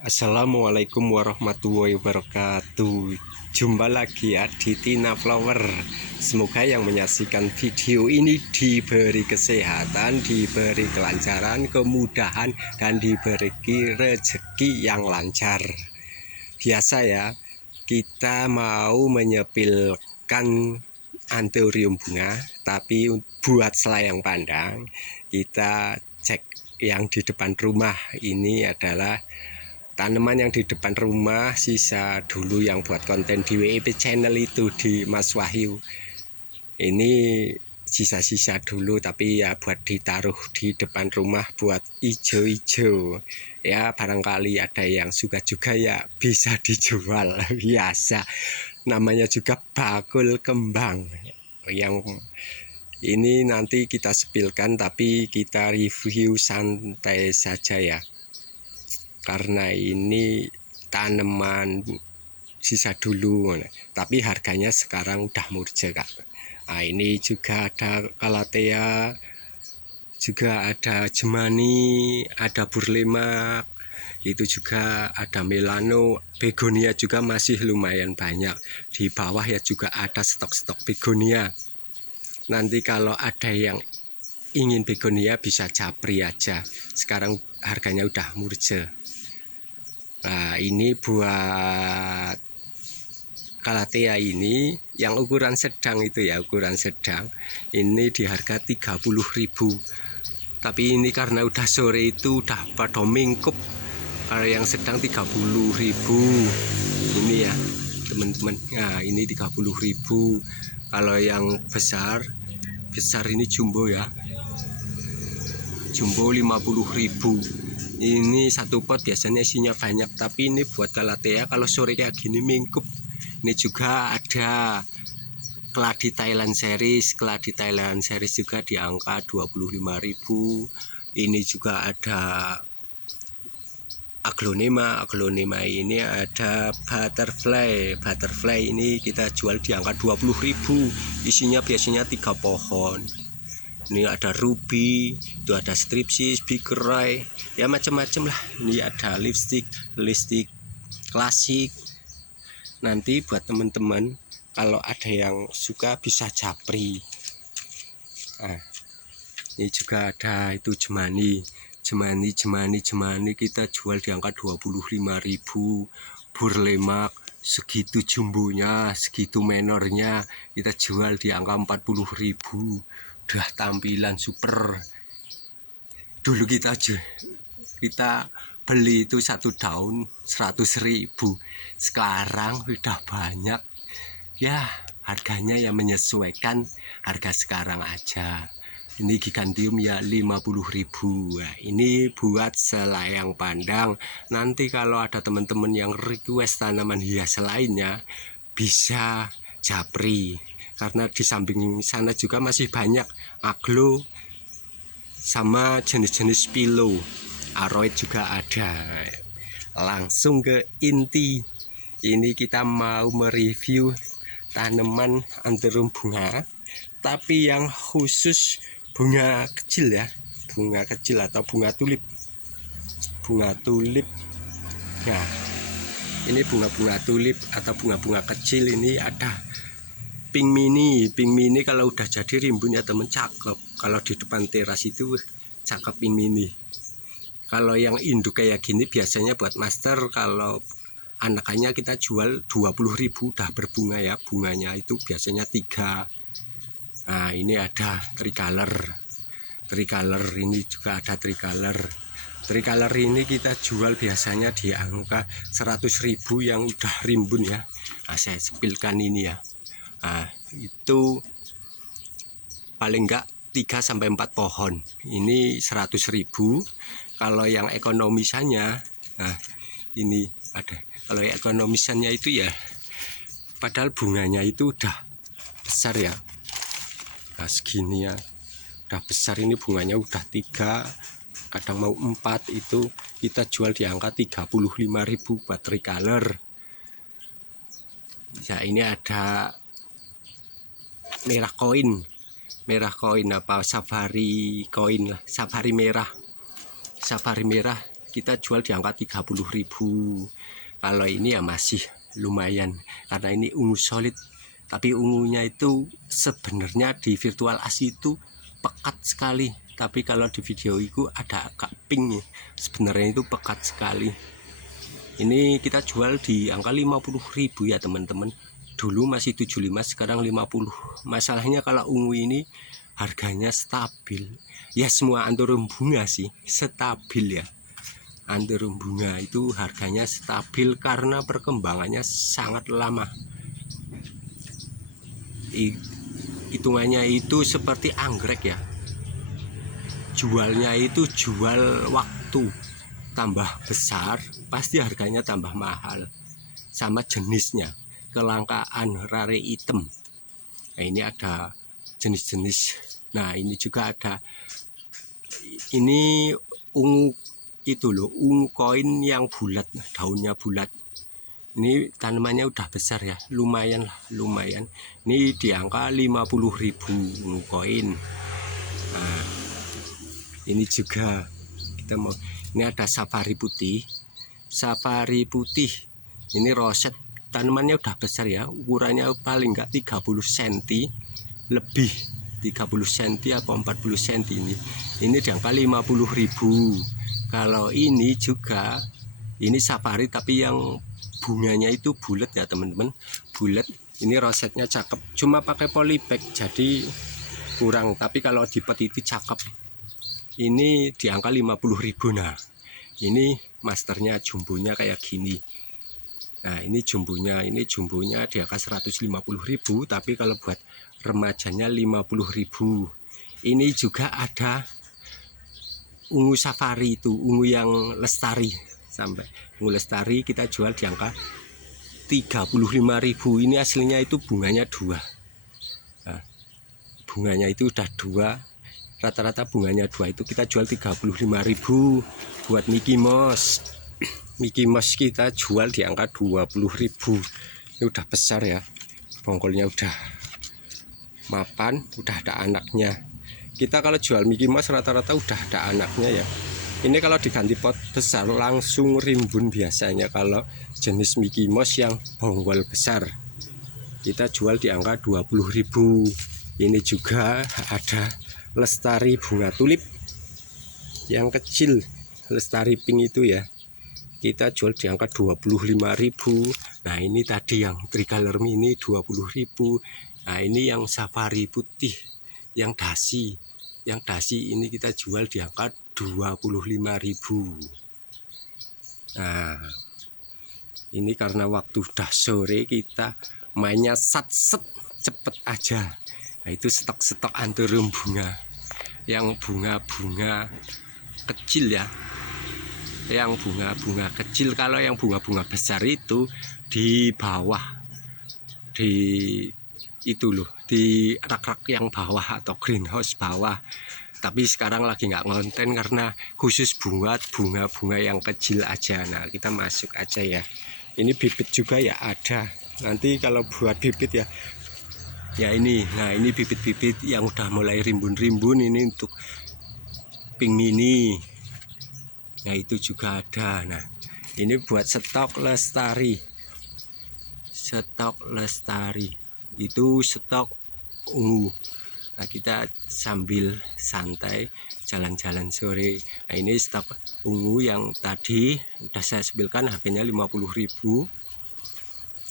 Assalamualaikum warahmatullahi wabarakatuh. Jumpa lagi ya di Tina Flower. Semoga yang menyaksikan video ini diberi kesehatan, diberi kelancaran, kemudahan, dan diberi rezeki yang lancar. Biasa ya, kita mau menyepilkan anthurium bunga, tapi buat selayang pandang kita cek yang di depan rumah. Ini adalah tanaman yang di depan rumah, sisa dulu yang buat konten di WIP channel itu di Mas Wahyu. Ini sisa-sisa dulu, tapi ya buat ditaruh di depan rumah buat ijo-ijo. Ya barangkali ada yang suka juga ya bisa dijual. Biasa namanya juga bakul kembang. Yang ini nanti kita sepilkan, tapi kita review santai saja ya, karena ini tanaman sisa dulu, tapi harganya sekarang udah murja Kak. Nah, ini juga ada Calathea, juga ada Jemani, ada Burlemak, itu juga ada Melano, begonia juga masih lumayan banyak. Di bawah ya juga ada stok-stok begonia. Nanti kalau ada yang ingin begonia bisa japri aja, sekarang harganya udah murja. Nah, ini buat Calathea ini yang ukuran sedang itu ya, ukuran sedang. Ini di harga 30.000. Tapi ini karena udah sore itu udah pada mingkup. Kalau yang sedang 30.000. Ini ya, teman-teman. Nah, ini 30.000. Kalau yang besar ini jumbo ya. Jumbo 50.000. Ini satu pot biasanya isinya banyak, tapi ini buat Calathea kalau sore kayak gini mingkup. Ini juga ada keladi Thailand series, juga di angka 25.000. Ini juga ada aglonema ini ada butterfly ini kita jual di angka 20.000. Isinya biasanya 3 pohon. Ini ada ruby, itu ada stripsis, biggerai, ya macam-macam lah. Ini ada lipstick klasik. Nanti buat teman-teman kalau ada yang suka bisa japri. Nah, ini juga ada itu Jemani kita jual di angka 25.000. Burlemak segitu jumbonya, segitu menornya kita jual di angka 40.000. Udah tampilan super. Dulu kita beli itu 1 daun 100.000. Sekarang udah banyak ya, harganya yang menyesuaikan harga sekarang aja. Ini gigantium ya 50.000. Nah, ini buat selayang pandang. Nanti kalau ada teman-teman yang request tanaman hias lainnya bisa japri, karena di samping sana juga masih banyak aglo sama jenis-jenis pilo, aroid juga ada. Langsung ke inti. Ini kita mau mereview tanaman anthurium bunga, tapi yang khusus bunga kecil ya, bunga kecil atau bunga tulip. Nah, ini bunga-bunga tulip atau bunga-bunga kecil. Ini ada pink mini kalau udah jadi rimbun ya temen, cakep. Kalau di depan teras itu cakep pink mini. Kalau yang induk kayak gini biasanya buat master, kalau anakannya kita jual 20.000 udah berbunga ya. Bunganya itu biasanya 3. Nah, ini ada tricolor ini juga ada tricolor ini kita jual biasanya di angka 100.000 yang udah rimbun ya. Nah, saya sepilkan ini ya. Nah, itu paling enggak 3-4 pohon ini 100.000. Kalau yang ekonomisannya, nah ini ada. Kalau yang ekonomisannya itu ya, padahal bunganya itu udah besar ya. Nah, segini ya, udah besar. Ini bunganya udah 3, kadang mau 4. Itu kita jual di angka 35.000 buat tricolor. Ya, ini ada merah koin apa safari koin lah, safari merah kita jual di angka 30.000. Kalau ini ya masih lumayan karena ini ungu solid, tapi ungunya itu sebenarnya di virtual asli itu pekat sekali, tapi kalau di video itu ada agak pink, sebenarnya itu pekat sekali. Ini kita jual di angka 50.000 ya teman-teman. Dulu masih 75, sekarang 50. Masalahnya kalau ungu ini harganya stabil ya, semua anturum bunga sih stabil ya. Anturum bunga itu harganya stabil karena perkembangannya sangat lama. Hitungannya itu seperti anggrek ya, jualnya itu jual waktu, tambah besar pasti harganya tambah mahal, sama jenisnya, kelangkaan rare item. Nah ini ada jenis-jenis. Nah ini juga ada, ini ungu itu loh, ungu koin yang bulat, daunnya bulat. Ini tanamannya udah besar ya, lumayan lah, lumayan. Ini di angka 50.000 ungu koin. Nah, ini juga kita mau, ini ada safari putih. Safari putih ini roset, tanamannya udah besar ya, ukurannya paling enggak 30 cm lebih, 30 cm atau 40 cm. Ini di angka 50.000. Kalau ini juga, ini safari tapi yang bunganya itu bulat ya teman-teman, bulat. Ini rosetnya cakep, cuma pakai polybag jadi kurang, tapi kalau di peti itu cakep. Ini di angka 50.000. Nah ini masternya jumbonya kayak gini. Nah ini jumbonya di angka 150.000, tapi kalau buat remajanya 50.000. Ini juga ada ungu safari, itu ungu yang lestari, sampai ungu lestari kita jual di angka 35.000. Ini aslinya itu bunganya 2. Nah, bunganya itu udah 2, rata-rata bunganya 2, itu kita jual 35.000. Buat Mickey Mouse, Mickey Mouse kita jual di angka 20.000. Ini udah besar ya, bongkolnya udah mapan, udah ada anaknya. Kita kalau jual Mickey Mouse rata-rata udah ada anaknya ya. Ini kalau diganti pot besar langsung rimbun biasanya. Kalau jenis Mickey Mouse yang bonggol besar kita jual di angka 20.000. Ini juga ada lestari bunga tulip yang kecil, lestari pink itu ya, kita jual di angka 25.000. Nah ini tadi yang tricolor mini 20.000. Nah ini yang safari putih, yang dasi ini kita jual di angka 25.000. Nah ini karena waktu udah sore, kita mainnya set cepet aja. Nah itu stok-stok anturum bunga, yang bunga-bunga kecil ya, yang bunga-bunga kecil. Kalau yang bunga-bunga besar itu di bawah, di itu loh, di rak-rak yang bawah atau greenhouse bawah. Tapi sekarang lagi nggak ngonten karena khusus bunga-bunga yang kecil aja. Nah kita masuk aja ya. Ini bibit juga ya ada, nanti kalau buat bibit ya ini. Nah ini bibit-bibit yang udah mulai rimbun-rimbun, ini untuk pink mini. Nah itu juga ada. Nah ini buat stok lestari, itu stok ungu. Nah kita sambil santai jalan-jalan sore. Nah ini stok ungu yang tadi udah saya sebelkan, harganya 50.000.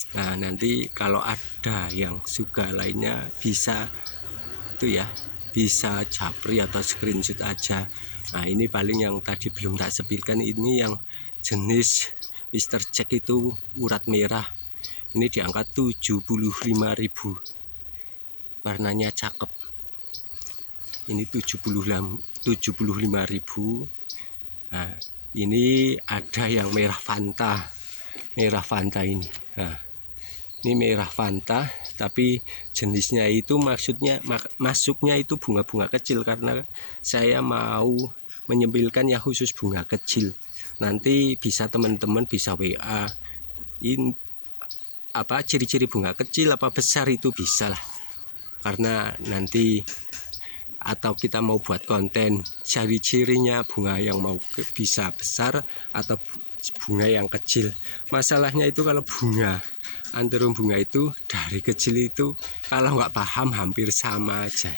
Nah nanti kalau ada yang suka lainnya bisa itu ya, bisa japri atau screenshot aja. Nah ini paling yang tadi belum tak sebutkan, ini yang jenis Mr. Jack itu urat merah. Ini di angka 75.000. Warnanya cakep. Ini 75.000. Nah ini ada yang merah Fanta ini. Nah ini merah Fanta, tapi jenisnya itu masuknya itu bunga-bunga kecil, karena saya mau menyempilkan ya khusus bunga kecil. Nanti bisa teman-teman bisa WA ini apa ciri-ciri bunga kecil apa besar, itu bisa lah, karena nanti atau kita mau buat konten ciri-cirinya bunga yang mau bisa besar atau bunga yang kecil. Masalahnya itu kalau bunga anthurium bunga itu dari kecil itu kalau nggak paham hampir sama aja.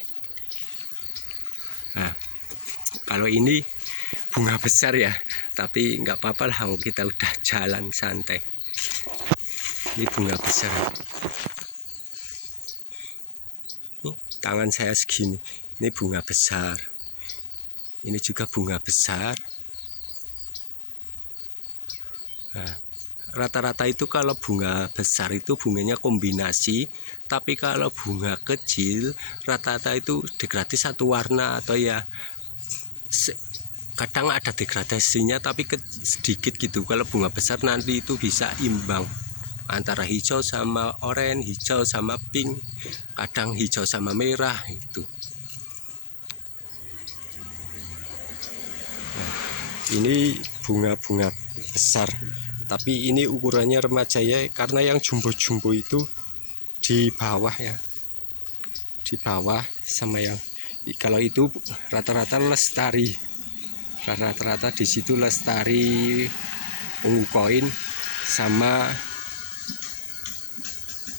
Nah, kalau ini bunga besar ya, tapi nggak apa-apa lah, kita udah jalan santai. Ini bunga besar. Ini tangan saya segini. Ini bunga besar. Ini juga bunga besar. Nah, rata-rata itu kalau bunga besar itu bunganya kombinasi, tapi kalau bunga kecil rata-rata itu degradasi satu warna atau ya kadang ada degradasinya tapi sedikit gitu. Kalau bunga besar nanti itu bisa imbang antara hijau sama oranye, hijau sama pink, kadang hijau sama merah itu. Nah, ini bunga-bunga besar, tapi ini ukurannya remaja ya, karena yang jumbo-jumbo itu di bawah ya, di bawah sama yang kalau itu rata-rata lestari, rata-rata di situ lestari, ungu koin, sama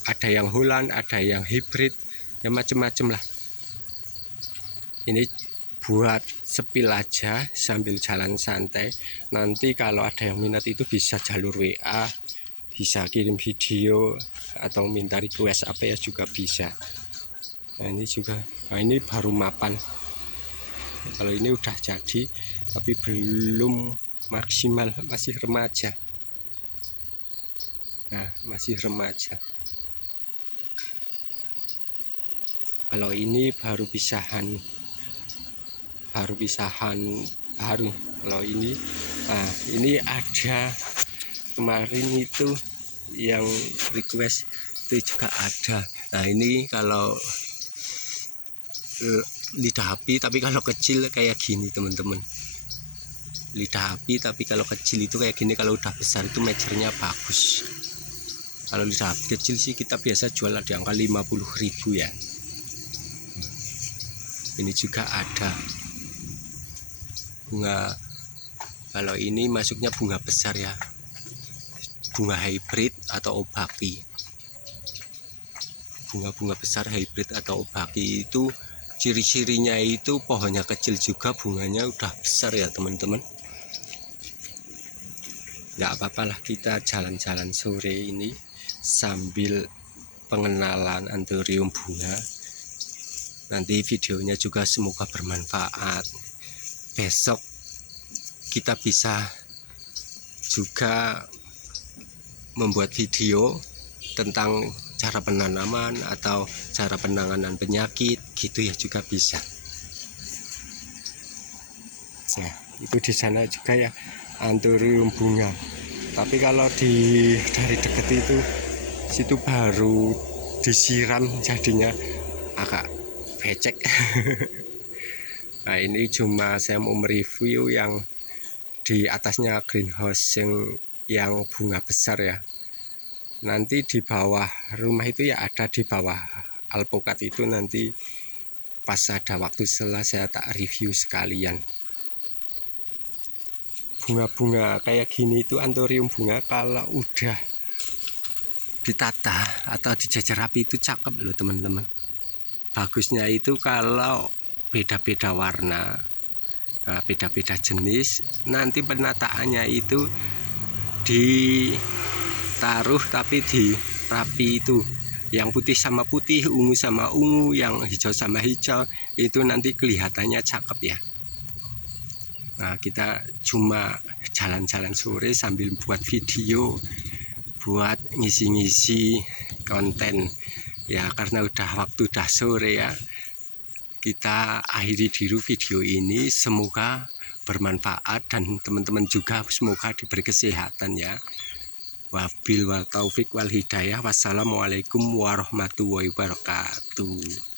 ada yang Holland, ada yang hybrid, ya macem-macem lah. Ini buat sepil aja sambil jalan santai. Nanti kalau ada yang minat itu bisa jalur WA, bisa kirim video atau minta request apa ya juga bisa. Nah ini juga, nah ini baru mapan. Kalau ini udah jadi tapi belum maksimal, masih remaja. Nah masih remaja. Kalau ini baru pisahan baru. Kalau ini, nah ini ada kemarin itu yang request itu juga ada. Nah ini kalau lidah api tapi kalau kecil kayak gini teman-teman, lidah api tapi kalau kecil itu kayak gini, kalau udah besar itu mejernya bagus. Kalau lidah api kecil sih kita biasa jual di angka 50.000 ya. Ini juga ada bunga, kalau ini masuknya bunga besar ya, bunga hybrid atau obaki. Bunga-bunga besar hybrid atau obaki itu ciri-cirinya itu pohonnya kecil juga, bunganya udah besar ya teman-teman. Nggak apa-apa lah, kita jalan-jalan sore ini sambil pengenalan anthurium bunga. Nanti videonya juga semoga bermanfaat. Besok kita bisa juga membuat video tentang cara penanaman atau cara penanganan penyakit gitu ya, juga bisa. Nah itu di sana juga ya anthurium bunga, tapi kalau dari dekat itu situ baru disiram jadinya agak becek. Nah ini cuma saya mau mereview yang di atasnya greenhouse yang bunga besar ya. Nanti di bawah rumah itu ya ada, di bawah alpukat itu nanti pas ada waktu setelah saya tak review sekalian. Bunga-bunga kayak gini itu anthurium bunga kalau udah ditata atau dijajar rapi itu cakep loh teman-teman. Bagusnya itu kalau beda-beda warna, beda-beda jenis, nanti penataannya itu ditaruh tapi di rapi itu, yang putih sama putih, ungu sama ungu, yang hijau sama hijau, itu nanti kelihatannya cakep ya. Nah kita cuma jalan-jalan sore sambil buat video, buat ngisi-ngisi konten ya, karena waktu udah sore ya. Kita akhiri dulu video ini, semoga bermanfaat dan teman-teman juga semoga diberi kesehatan ya. Wabil wal taufik wal hidayah. Wassalamualaikum warahmatullahi wabarakatuh.